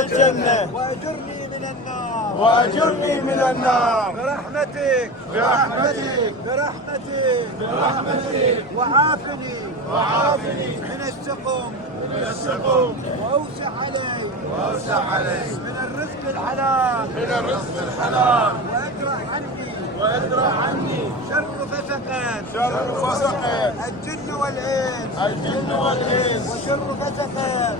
الجنة وأجرني من النار وأجرني من النار برحمتك برحمتك برحمتك برحمتك وعافني وعافني من السقم من السقم وأوسع علي وأوسع علي من الرزق الحلال من الرزق الحلال وأدرع عني وادرع عني شر فسقات شر فسقات الجن والإنس الجن والإنس وشر فسقات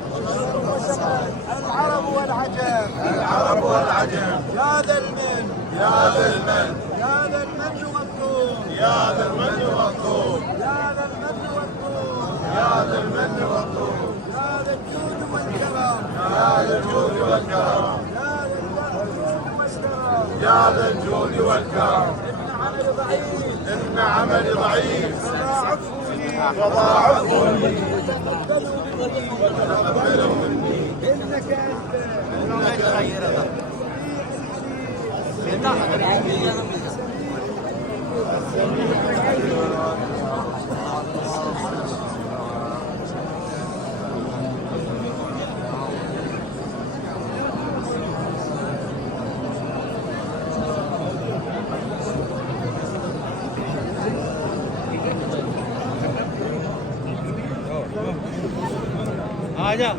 العرب والعجم العرب والعجم يا ذا المن يا ذا المن يا ذا المن والطول يا ذا المن والطول يا ذا المن والطول يا ذا المن والطول يا ذا الجود والكرم يا ذا الجود والكرم يا ذا الجود والكرم يا ذا الجود والكرم إن عملي ضعيف إن عملي ضعيف فضاعفه لي فضاعفه لي وتقبلوا مني إنك أنت आजा